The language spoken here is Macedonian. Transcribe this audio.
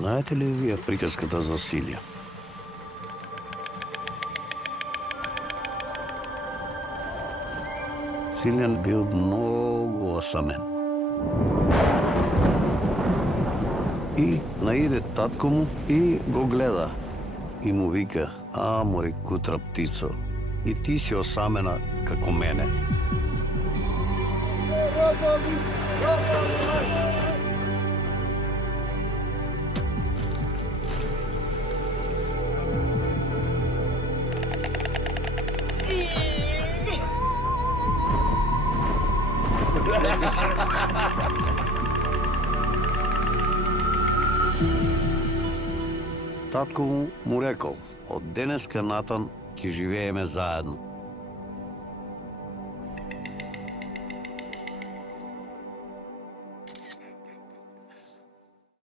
Знаете ли вие приказката за Силија? Силјан бил многу осамен. И наиде татко му и го гледа. И му вика: "А, мори кутра птицо, и ти си осамена како мене." Татко му рекол: "Од денеска натан ќе живееме заедно."